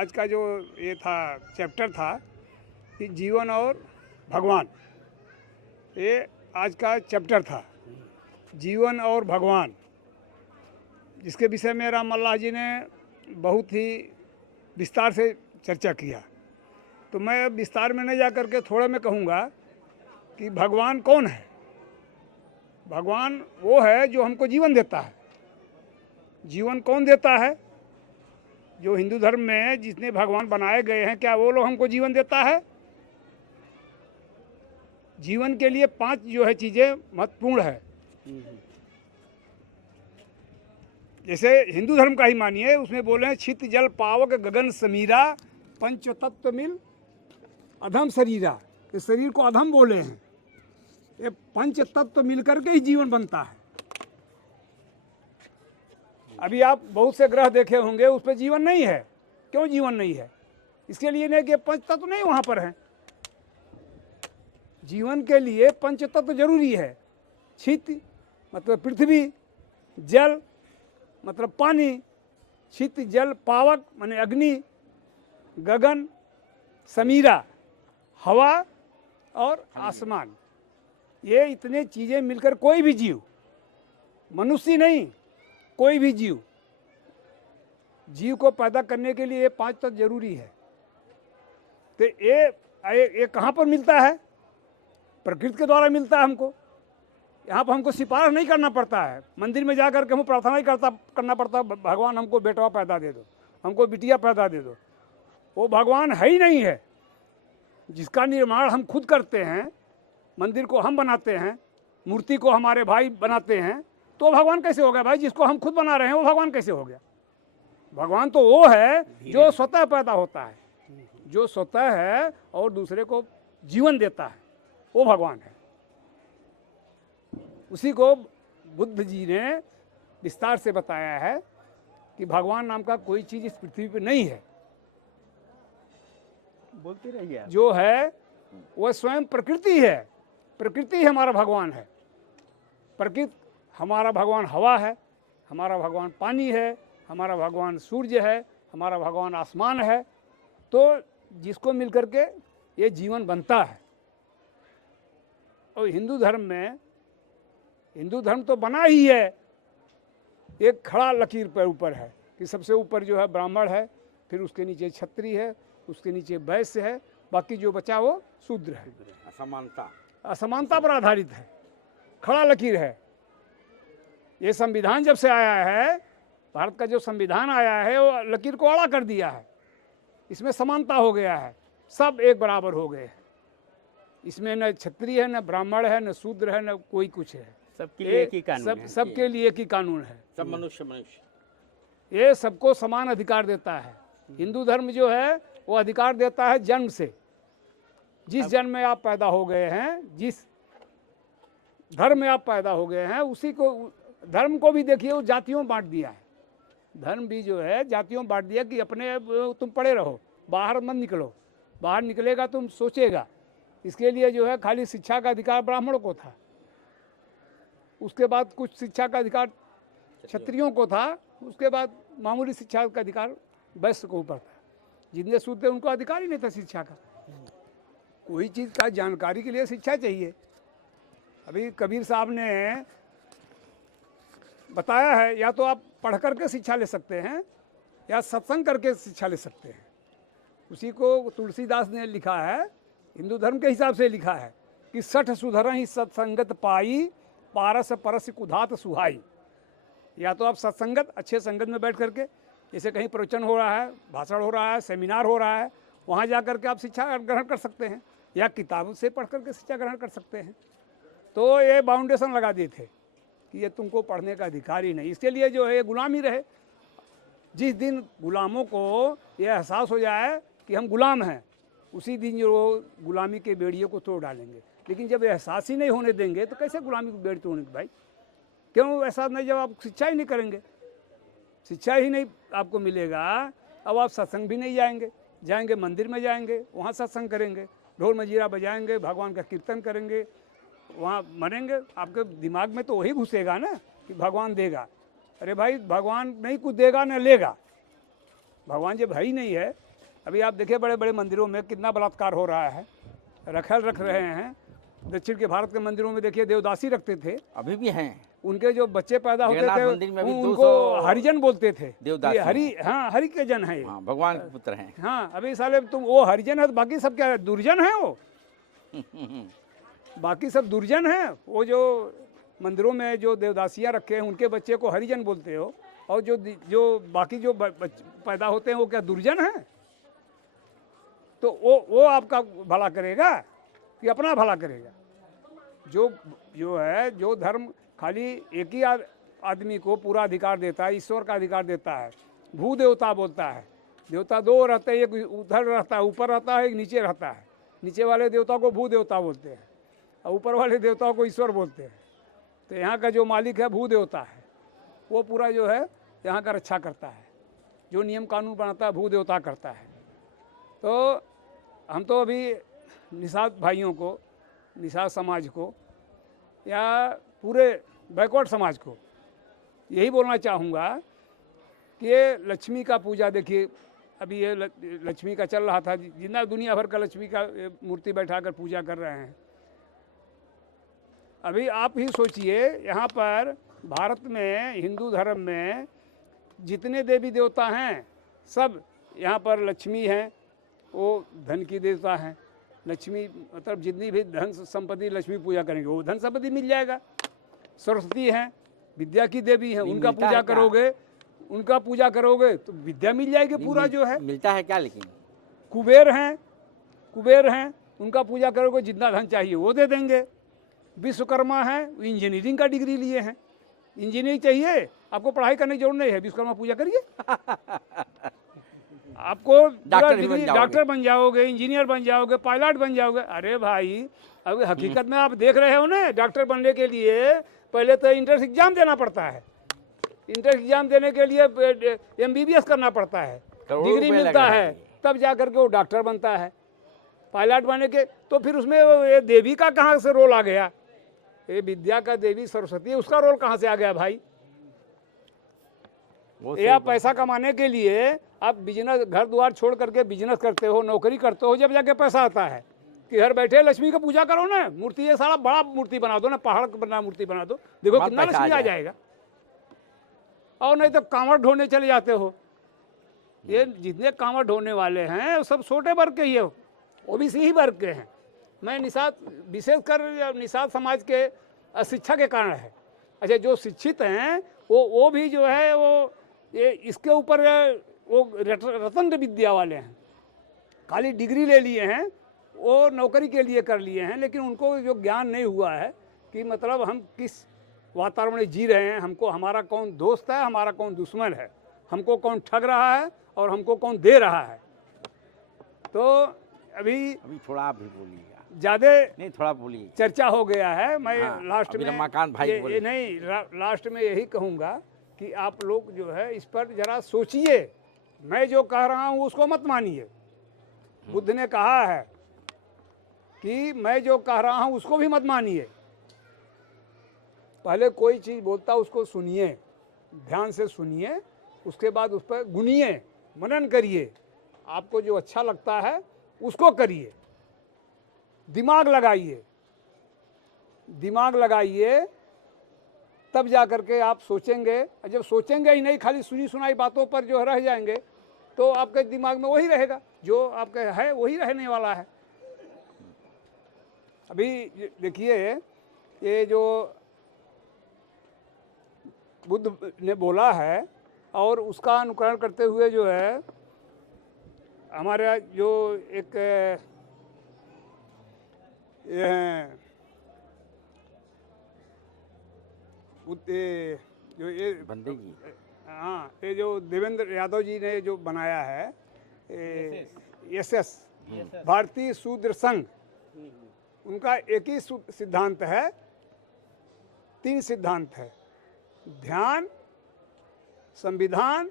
आज का जो ये था चैप्टर था कि जीवन और भगवान, ये आज का चैप्टर था, जीवन और भगवान, जिसके विषय में राम मल्लाह जी ने बहुत ही विस्तार से चर्चा किया। तो मैं विस्तार में नहीं जा करके थोड़ा मैं कहूँगा कि भगवान कौन है। भगवान वो है जो हमको जीवन देता है। जीवन कौन देता है? जो हिंदू धर्म में जितने भगवान बनाए गए हैं, क्या वो लोग हमको जीवन देता है? जीवन के लिए 5 जो है चीज़ें महत्वपूर्ण है। जैसे हिंदू धर्म का ही मानिए, उसमें बोले हैं छित जल पावक गगन समीरा पंच तत्व मिल अधम शरीरा। इस शरीर को अधम बोले हैं। ये पंच तत्व मिलकर के ही जीवन बनता है। अभी आप बहुत से ग्रह देखे होंगे, उस पर जीवन नहीं है। क्यों जीवन नहीं है? इसके लिए नहीं कि पंच तत्व नहीं वहाँ पर है। जीवन के लिए पंच तत्व जरूरी है। छित मतलब पृथ्वी, जल मतलब पानी, छित जल पावक माने अग्नि, गगन समीरा हवा और आसमान। ये इतने चीज़ें मिलकर कोई भी जीव, मनुष्य नहीं, कोई भी जीव को पैदा करने के लिए ये 5 तत्व जरूरी है। तो ये कहाँ पर मिलता है? प्रकृति के द्वारा मिलता है हमको। यहाँ पर हमको सिफारिश नहीं करना पड़ता है। मंदिर में जा कर के हमको प्रार्थना नहीं करना पड़ता, भगवान हमको बेटवा पैदा दे दो, हमको बिटिया पैदा दे दो। वो भगवान है ही नहीं है। जिसका निर्माण हम खुद करते हैं, मंदिर को हम बनाते हैं, मूर्ति को हमारे भाई बनाते हैं, तो भगवान कैसे हो गया भाई? जिसको हम खुद बना रहे हैं वो भगवान कैसे हो गया? भगवान तो वो है जो स्वतः पैदा होता है, जो स्वतः है और दूसरे को जीवन देता है, वो भगवान है। उसी को बुद्ध जी ने विस्तार से बताया है कि भगवान नाम का कोई चीज़ इस पृथ्वी पे नहीं है। बोलते रहिए। जो है वह स्वयं प्रकृति है। प्रकृति हमारा भगवान है। प्रकृति हमारा भगवान हवा है, हमारा भगवान पानी है, हमारा भगवान सूर्य है, हमारा भगवान आसमान है। तो जिसको मिलकर के ये जीवन बनता है। और हिंदू धर्म में, हिंदू धर्म तो बना ही है एक खड़ा लकीर पर ऊपर है कि सबसे ऊपर जो है ब्राह्मण है, फिर उसके नीचे क्षत्रिय है, उसके नीचे वैश्य है, बाकी जो बचा वो शूद्र है। असमानता पर आधारित है, खड़ा लकीर है। ये संविधान जब से आया है, भारत का जो संविधान आया है, वो लकीर को आड़ा कर दिया है। इसमें समानता हो गया है, सब एक बराबर हो गए हैं। इसमें न क्षत्रिय है, न ब्राह्मण है, न शूद्र है, न कोई कुछ है। सबके लिए एक ही कानून है। सबके लिए एक ही कानून है। सब मनुष्य ये सबको समान अधिकार देता है। हिंदू धर्म जो है वो अधिकार देता है जन्म से। जिस जन्म में आप पैदा हो गए हैं, जिस धर्म में आप पैदा हो गए हैं, उसी को, धर्म को भी देखिए वो जातियों बांट दिया है। धर्म भी जो है जातियों बांट दिया कि अपने तुम पड़े रहो, बाहर मत निकलो। बाहर निकलेगा तुम सोचेगा। इसके लिए जो है खाली शिक्षा का अधिकार ब्राह्मणों को था, उसके बाद कुछ शिक्षा का अधिकार क्षत्रियों को था, उसके बाद मामूली शिक्षा का अधिकार वैश्य को ऊपर था। जितने शूद्र थे उनको अधिकार ही नहीं था शिक्षा का। कोई चीज़ का जानकारी के लिए शिक्षा चाहिए। अभी कबीर साहब ने बताया है, या तो आप पढ़ करके शिक्षा ले सकते हैं या सत्संग करके शिक्षा ले सकते हैं। उसी को तुलसीदास ने लिखा है, हिंदू धर्म के हिसाब से लिखा है कि 60 सुधर ही सत्संगत पाई, पारस परस कुधात सुहाई। या तो आप सत्संगत, अच्छे संगत में बैठ करके, जैसे कहीं प्रवचन हो रहा है, भाषण हो रहा है, सेमिनार हो रहा है, वहाँ जा कर के आप शिक्षा ग्रहण कर सकते हैं, या किताब से पढ़ करके शिक्षा ग्रहण कर सकते हैं। तो ये बाउंडेशन लगा दिए थे कि ये तुमको पढ़ने का अधिकार ही नहीं। इसके लिए जो है ये गुलामी रहे। जिस दिन गुलामों को ये एहसास हो जाए कि हम गुलाम हैं, उसी दिन जो गुलामी के बेड़ियों को तोड़ डालेंगे। लेकिन जब एहसास ही नहीं होने देंगे तो कैसे गुलामी की बेड़ी तोड़ेंगे भाई? क्यों एहसास नहीं? जब आप शिक्षा ही नहीं करेंगे, शिक्षा ही नहीं आपको मिलेगा, अब आप सत्संग भी नहीं जाएंगे मंदिर में जाएंगे, वहाँ सत्संग करेंगे, ढोल मजीरा बजाएंगे, भगवान का कीर्तन करेंगे, वहाँ मरेंगे। आपके दिमाग में तो वही घुसेगा ना कि भगवान देगा। अरे भाई, भगवान नहीं कुछ देगा न लेगा। भगवान जब है ही नहीं है अभी आप देखिए बड़े बड़े मंदिरों में कितना बलात्कार हो रहा है, रखेल रख रहे हैं। दक्षिण के भारत के मंदिरों में देखिए देवदासी रखते थे, अभी भी हैं। उनके जो बच्चे पैदा होते जगन्नाथ थे मंदिर में अभी उनको 200 हरिजन बोलते थे। देवदासी ये हरि, हाँ हरि के जन है ये। हाँ, भगवान के पुत्र हैं। हाँ अभी साले तुम वो हरिजन है तो बाकी सब क्या है, दुर्जन है वो। बाकी सब दुर्जन है। वो जो मंदिरों में जो देवदासियाँ रखे हैं उनके बच्चे को हरिजन बोलते हो, और जो बाकी जो पैदा होते हैं वो क्या दुर्जन है? तो वो आपका भला करेगा कि अपना भला करेगा? जो है, जो धर्म खाली एक ही आदमी को पूरा अधिकार देता है, ईश्वर का अधिकार देता है, भू देवता बोलता है। देवता दो रहते हैं, एक उधर रहता है, ऊपर रहता है, एक नीचे रहता है। नीचे वाले देवता को भू देवता बोलते हैं और ऊपर वाले देवताओं को ईश्वर बोलते हैं। तो यहाँ का जो मालिक है भू देवता है, वो पूरा जो है यहाँ का रक्षा करता है। जो नियम कानून बनाता है भू देवता करता है। तो हम तो अभी निषाद भाइयों को, निषाद समाज को या पूरे बैकवर्ड समाज को यही बोलना चाहूँगा कि ये लक्ष्मी का पूजा देखिए, अभी ये लक्ष्मी का चल रहा था, जितना दुनिया भर का लक्ष्मी का मूर्ति बैठाकर पूजा कर रहे हैं। अभी आप ही सोचिए, यहाँ पर भारत में हिंदू धर्म में जितने देवी देवता हैं सब यहाँ पर लक्ष्मी हैं, वो धन की देवता हैं। लक्ष्मी मतलब जितनी भी धन संपत्ति लक्ष्मी पूजा करेंगे वो धन संपत्ति मिल जाएगा। सरस्वती हैं, विद्या की देवी हैं, उनका पूजा करोगे, उनका पूजा करोगे तो विद्या मिल जाएगी पूरा जो है। मिलता है क्या? लेकिन कुबेर हैं, उनका पूजा करोगे जितना धन चाहिए वो दे देंगे। विश्वकर्मा हैं, इंजीनियरिंग का डिग्री लिए हैं, इंजीनियरिंग चाहिए आपको, पढ़ाई करने की जरूरत नहीं है, विश्वकर्मा पूजा करिए। आपको डॉक्टर बन जाओगे, इंजीनियर बन जाओगे, पायलट बन जाओगे। अरे भाई अब हकीकत में आप देख रहे हो ना, डॉक्टर बनने के लिए पहले तो इंट्रेंस एग्जाम देना पड़ता है। इंट्रेंस एग्जाम देने के लिए MBBS करना पड़ता है, डिग्री मिलता है, तब जा करके वो डॉक्टर बनता है। पायलट बनने के तो फिर उसमें ये देवी का कहाँ से रोल आ गया? ये विद्या का देवी सरस्वती, उसका रोल कहाँ से आ गया भाई? या पैसा कमाने के लिए आप बिजनेस, घर द्वार छोड़ करके बिजनेस करते हो, नौकरी करते हो, जब जाके पैसा आता है कि घर बैठे लक्ष्मी का पूजा करो ना, मूर्ति ये सारा बड़ा मूर्ति बना दो ना, पहाड़ बना मूर्ति बना दो, देखो कितना लक्ष्मी आ जाएगा। और नहीं तो कांवड़ ढोने चले जाते हो। ये जितने कांवड़ ढोने वाले हैं वो सब छोटे वर्ग के ही है, OBC ही वर्ग के हैं। मैं निषाद, विशेषकर निषाद समाज के अशिक्षा के कारण है। अच्छा, जो शिक्षित हैं वो भी जो है वो ये इसके ऊपर वो रतन विद्या वाले हैं, खाली डिग्री ले लिए हैं, वो नौकरी के लिए कर लिए हैं, लेकिन उनको जो ज्ञान नहीं हुआ है कि मतलब हम किस वातावरण में जी रहे हैं, हमको हमारा कौन दोस्त है, हमारा कौन दुश्मन है, हमको कौन ठग रहा है और हमको कौन दे रहा है। तो अभी थोड़ा आप भी बोलिएगा, ज़्यादा नहीं थोड़ा बोलिए, चर्चा हो गया है। मैं लास्ट में रमाकांत भाई बोले। नहीं, लास्ट में यही कहूँगा कि आप लोग जो है इस पर ज़रा सोचिए। मैं जो कह रहा हूँ उसको मत मानिए। बुद्ध ने कहा है कि मैं जो कह रहा हूँ उसको भी मत मानिए। पहले कोई चीज़ बोलता उसको सुनिए, ध्यान से सुनिए, उसके बाद उस पर गुनिए, मनन करिए, आपको जो अच्छा लगता है उसको करिए, दिमाग लगाइए, दिमाग लगाइए, तब जा कर के आप सोचेंगे। जब सोचेंगे ही नहीं, खाली सुनी सुनाई बातों पर जो रह जाएंगे, तो आपके दिमाग में वही रहेगा, जो आपके है वही रहने वाला है। अभी देखिए, ये जो बुद्ध ने बोला है और उसका अनुकरण करते हुए जो है हमारा जो एक जो ये बंदे जी, हाँ, ये जो देवेंद्र यादव जी ने जो बनाया है SS भारतीय शूद्र संघ, उनका एक ही सिद्धांत है, 3 सिद्धांत है, ध्यान, संविधान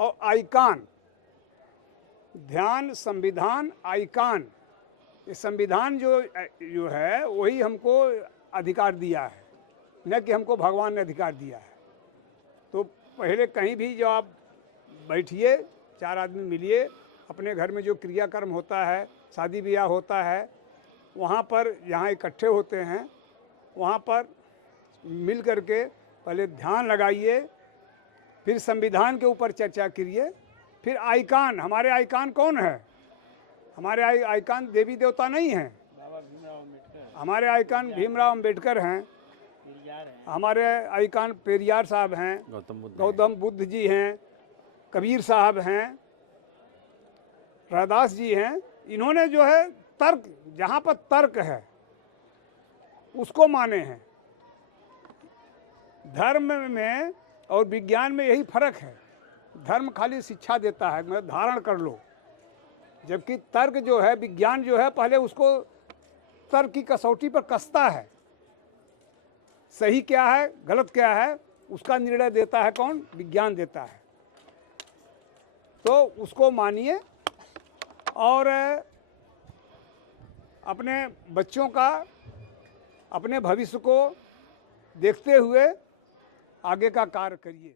और आइकान। ध्यान, संविधान, आइकान। ये संविधान जो है वही हमको अधिकार दिया है, न कि हमको भगवान ने अधिकार दिया है। तो पहले कहीं भी जो आप बैठिए, 4 आदमी मिलिए अपने घर में जो क्रियाकर्म होता है, शादी ब्याह होता है, वहाँ पर यहाँ इकट्ठे होते हैं, वहाँ पर मिल करके पहले ध्यान लगाइए, फिर संविधान के ऊपर चर्चा करिए, फिर आइकान, हमारे आइकान कौन है? हमारे आइकान देवी देवता नहीं हैं, हमारे आइकान भीमराव अंबेडकर हैं, हमारे आइकान पेरियार साहब हैं, गौतम बुद्ध जी हैं, कबीर साहब हैं, रविदास जी हैं। इन्होंने जो है तर्क, जहाँ पर तर्क है उसको माने हैं। धर्म में और विज्ञान में यही फर्क है। धर्म खाली शिक्षा देता है, मतलब धारण कर लो, जबकि तर्क जो है, विज्ञान जो है, पहले उसको तर्क की कसौटी पर कसता है। सही क्या है, गलत क्या है, उसका निर्णय देता है कौन? विज्ञान देता है। तो उसको मानिए और अपने बच्चों का, अपने भविष्य को देखते हुए आगे का कार्य करिए।